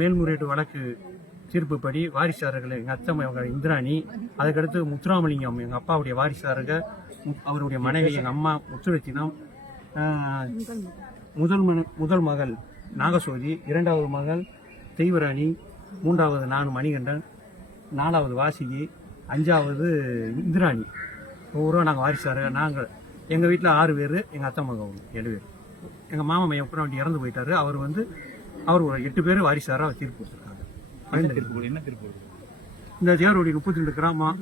மேல்முறையீட்டு வழக்கு தீர்ப்புப்படி வாரிசாரர்கள் எங்கள் அத்தம்மா அவங்க இந்திராணி அதுக்கடுத்து முத்துராமலிங்கம் எங்கள் அப்பாவுடைய வாரிசாரர்கள் அவருடைய மனைவி எங்கள் அம்மா முத்துரத்தினம் முதல் மன முதல் மகள் நாகசோதி இரண்டாவது மகள் தெய்வராணி மூன்றாவது நான் மணிகண்டன் நாலாவது வாசிகி அஞ்சாவது இந்திராணி. ஒவ்வொரு நாங்கள் வாரிசாரர்கள் நாங்கள் எங்கள் வீட்டில் ஆறு பேர் எங்கள் அத்தை மகன் ஏழு பேர். எங்கள் மாமா மையம் புறாண்டி இறந்து போயிட்டாரு. அவர் வந்து அவர் ஒரு எட்டு பேர் வாரிசாராக தீர்ப்பு கொடுத்துருக்காங்க. என்ன திருப்பூர் என்ன திருப்பூர் இந்த தேவருடைய முப்பத்தி ரெண்டு கிராமம்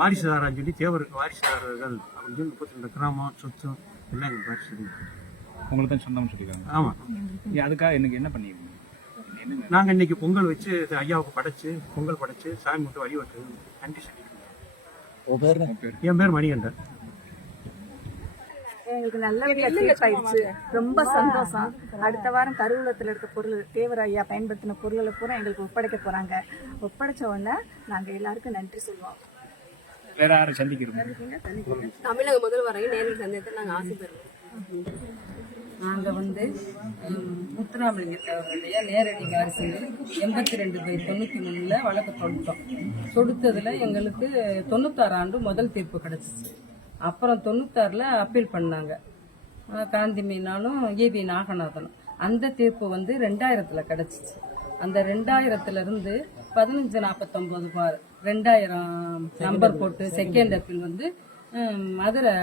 வாரிசுதாரான்னு சொல்லி தேவர் வாரிசுதாரர்கள் அப்படின்னு சொல்லி முப்பத்தி ரெண்டு கிராமம் சொத்து எல்லாம் எங்களுக்கு வாரிசு உங்களுக்கு தான் சொந்தம்னு சொல்லியிருக்காங்க. ஆமாம் அதுக்காக எனக்கு என்ன பண்ணிருக்கீங்க நாங்கள் இன்னைக்கு பொங்கல் வச்சு ஐயாவுக்கு படைச்சு பொங்கல் படைச்சு சாமி மட்டும் வழிபட்டு நன்றி சொல்லியிருக்கோம் என் பேர் மணிகண்டன். எங்களுக்கு நல்லபடியா தீர்ப்பாயிருச்சு ரொம்ப சந்தோஷம். அடுத்த வாரம் கருவூலத்தில் இருக்க பொருள் தேவர் ஐயா பயன்படுத்தின பொருள்களை பூரா எங்களுக்கு ஒப்படைக்க போறாங்க. ஒப்படைச்ச உடனே நாங்க எல்லாருக்கும் நன்றி சொல்லுவோம். வேற யாரை சந்திக்கிறோம்? தமிழக முதல்வரையும் நேரில் சந்தித்து நாங்கள் ஆசை பெறுவோம். நாங்கள் வந்து ம், முத்துராமலிங்கத்தவருடைய நேரடி வாரிசுகள் எண்பத்தி ரெண்டு பை தொண்ணூற்றி மூணில் வழக்கு தொடுத்தோம். தொடுத்ததில் எங்களுக்கு தொண்ணூத்தாறு ஆண்டு முதல் தீர்ப்பு கிடச்சிச்சு. அப்புறம் தொண்ணூத்தாறில் அப்பீல் பண்ணாங்க. காந்தி மீனாலும் ஏபி நாகநாதனும். அந்த தீர்ப்பு வந்து ரெண்டாயிரத்தில் கிடச்சிச்சு. அந்த ரெண்டாயிரத்துலேருந்து பதினஞ்சு நாற்பத்தொம்போது பார் ரெண்டாயிரம் நம்பர் போட்டு செகண்ட் அப்பீல் வந்து மதுரை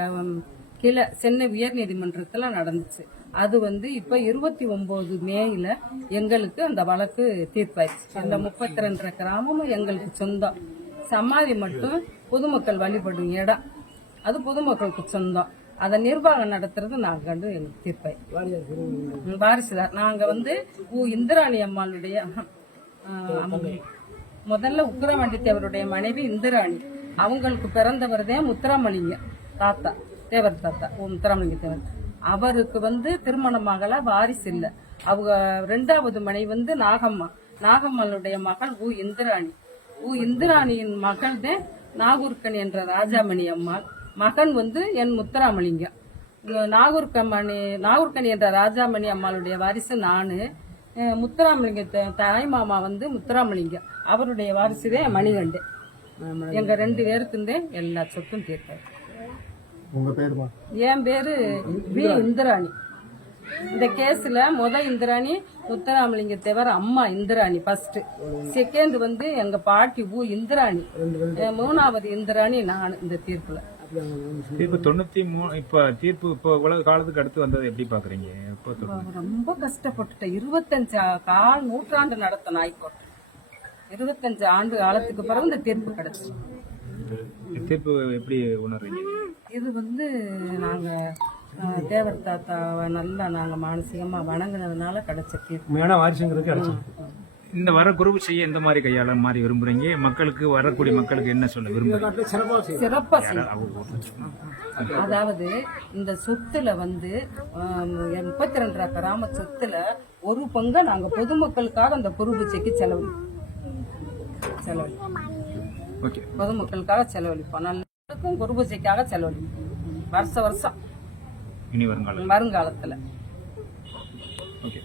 கீழே சென்னை சென்னை உயர்நீதிமன்றத்தில் நடந்துச்சு. அது வந்து இப்போ இருபத்தி ஒம்பது மேயில் எங்களுக்கு அந்த வழக்கு தீர்ப்பாயிடுச்சு. அந்த முப்பத்தி ரெண்டரை கிராமமும் எங்களுக்கு சொந்தம். சமாதி மட்டும் பொதுமக்கள் வழிபடும் இடம். அது பொதுமக்களுக்கு சொந்தம் அதை நிர்வாகம் நடத்துறது நான் கண்டு எங்களுக்கு தீர்ப்பை. வாரிசுதார். நாங்கள் வந்து ஊ இந்திராணி அம்மாளுடைய முதல்ல உக்கிரவாண்டி தேவருடைய மனைவி இந்திராணி. அவங்களுக்கு பிறந்தவர் தான் முத்துராமலிங்க தாத்தா தேவர் தாத்தா ஓ முத்துராமலிங்க தேவர். அவருக்கு வந்து திருமணமாகல வாரிசு இல்லை. அவங்க ரெண்டாவது மனைவி வந்து நாகம்மா. நாகம்மாளுடைய மகள் ஊ இந்திராணி. ஊ இந்திராணியின் மகள் தான் நாகூர்கன் என்ற ராஜாமணி அம்மாள். மகன் வந்து என் முத்துராமலிங்கம் இந்த நாகூர்கமணி நாகூர்கனி என்ற ராஜாமணி அம்மாளுடைய வாரிசு நானு. முத்துராமலிங்க தாய் மாமா வந்து முத்துராமலிங்கம் அவருடைய வாரிசுதே மணிகண்டு எங்க ரெண்டு பேருக்குந்தே எல்லா சொத்தும் பேருமா? என் பேரு வி. இந்திராணி. இந்த கேஸ்ல முத இந்திராணி முத்துராமலிங்க தேவர் அம்மா இந்திராணி ஃபர்ஸ்ட் செகண்ட் வந்து எங்க பாட்டி ஊ இந்திராணி. மூணாவது இந்திராணி நான் இந்த தீர்ப்புல. தீர்ப்பு தொண்ணூத்தி மூணு இப்ப தீர்ப்பு இப்போ இவ்வளவு காலத்துக்கு அடுத்து வந்தது எப்படி பாக்குறீங்க? ரொம்ப கஷ்டப்பட்டுட்டேன். இருபத்தஞ்சு கால் நூற்றாண்டு நடத்தின ஹைகோர்ட் இருபத்தஞ்சு ஆண்டு காலத்துக்கு பிறகு இந்த தீர்ப்பு கிடைச்சு இந்த தீர்ப்பு எப்படி உணர்றீங்க? இது வந்து நாங்க தேவர் தாத்தாவை நல்லா நாங்க மானசீகமா வணங்குனதுனால கிடைச்ச தீர்ப்பு. வாரிசுங்கிறது கிடைச்சது. இந்த வர குருவு செய்ய எந்த மாதிரி கையாள மாதிரி விரும்புறீங்க? மக்களுக்கு வரக்கூடிய மக்களுக்கு என்ன சொல்ல விரும்புறீங்க? சிறப்பா அதாவது இந்த சொத்துல வந்து முப்பத்தி ரெண்டரை கிராம சொத்துல ஒரு பங்கை நாங்க பொதுமக்களுக்காக அந்த குருபூஜைக்கு செலவழி செலவழி ஓகே. பொதுமக்களுக்காக செலவழிப்போம். நல்லதுக்கும் குருபூஜைக்காக செலவழிப்போம். வருஷ வருஷம். இனி வருங்காலம் வருங்காலத்துல. ஓகே.